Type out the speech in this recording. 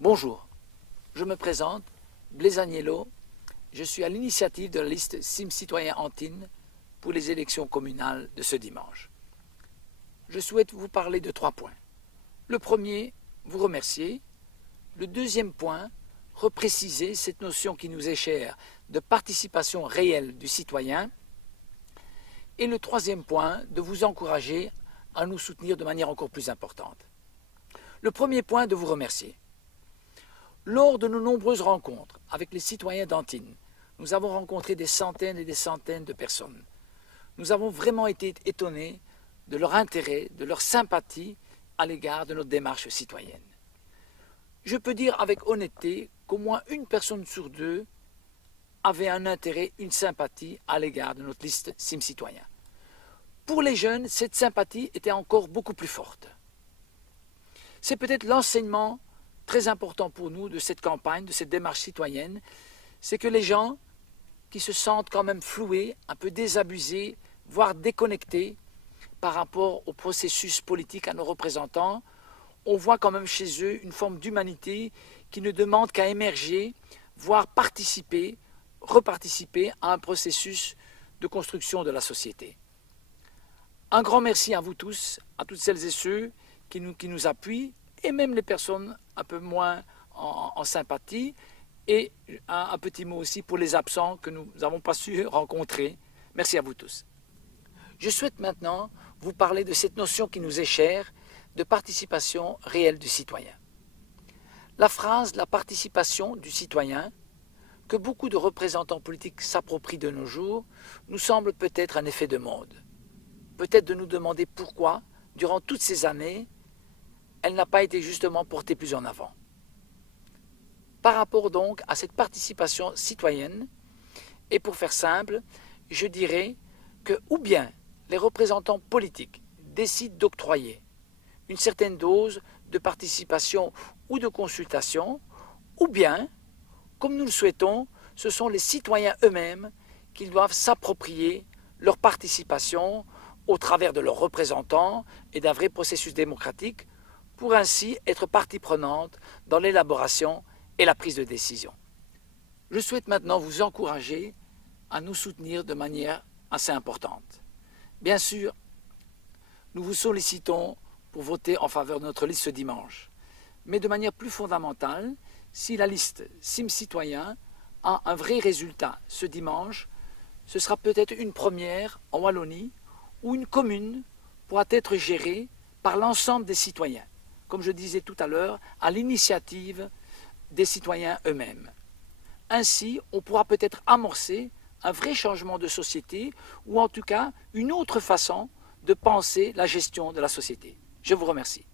Bonjour, je me présente, Blaise Agnello, je suis à l'initiative de la liste CIM Citoyen Antine pour les élections communales de ce dimanche. Je souhaite vous parler de 3 points. Le premier, vous remercier. Le deuxième point, repréciser cette notion qui nous est chère de participation réelle du citoyen. Et le troisième point, de vous encourager à nous soutenir de manière encore plus importante. Le premier point, de vous remercier. Lors de nos nombreuses rencontres avec les citoyens d'Antine, nous avons rencontré des centaines et des centaines de personnes. Nous avons vraiment été étonnés de leur intérêt, de leur sympathie à l'égard de notre démarche citoyenne. Je peux dire avec honnêteté qu'au moins une personne sur deux avait un intérêt, une sympathie à l'égard de notre liste CIM Citoyen. Pour les jeunes, cette sympathie était encore beaucoup plus forte. C'est peut-être l'enseignement très important pour nous de cette campagne, de cette démarche citoyenne, c'est que les gens qui se sentent quand même floués, un peu désabusés, voire déconnectés par rapport au processus politique à nos représentants, on voit quand même chez eux une forme d'humanité qui ne demande qu'à émerger, voire participer, reparticiper à un processus de construction de la société. Un grand merci à vous tous, à toutes celles et ceux qui nous appuient, et même les personnes un peu moins en sympathie, et un petit mot aussi pour les absents que nous n'avons pas su rencontrer. Merci à vous tous. Je souhaite maintenant vous parler de cette notion qui nous est chère de participation réelle du citoyen. La phrase « la participation du citoyen » que beaucoup de représentants politiques s'approprient de nos jours nous semble peut-être un effet de mode. Peut-être de nous demander pourquoi, durant toutes ces années, elle n'a pas été justement portée plus en avant. Par rapport donc à cette participation citoyenne, et pour faire simple, je dirais que ou bien les représentants politiques décident d'octroyer une certaine dose de participation ou de consultation, ou bien, comme nous le souhaitons, ce sont les citoyens eux-mêmes qui doivent s'approprier leur participation au travers de leurs représentants et d'un vrai processus démocratique pour ainsi être partie prenante dans l'élaboration et la prise de décision. Je souhaite maintenant vous encourager à nous soutenir de manière assez importante. Bien sûr, nous vous sollicitons pour voter en faveur de notre liste ce dimanche. Mais de manière plus fondamentale, si la liste CIM Citoyen a un vrai résultat ce dimanche, ce sera peut-être une première en Wallonie où une commune pourra être gérée par l'ensemble des citoyens, comme je disais tout à l'heure, à l'initiative des citoyens eux-mêmes. Ainsi, on pourra peut-être amorcer un vrai changement de société ou en tout cas une autre façon de penser la gestion de la société. Je vous remercie.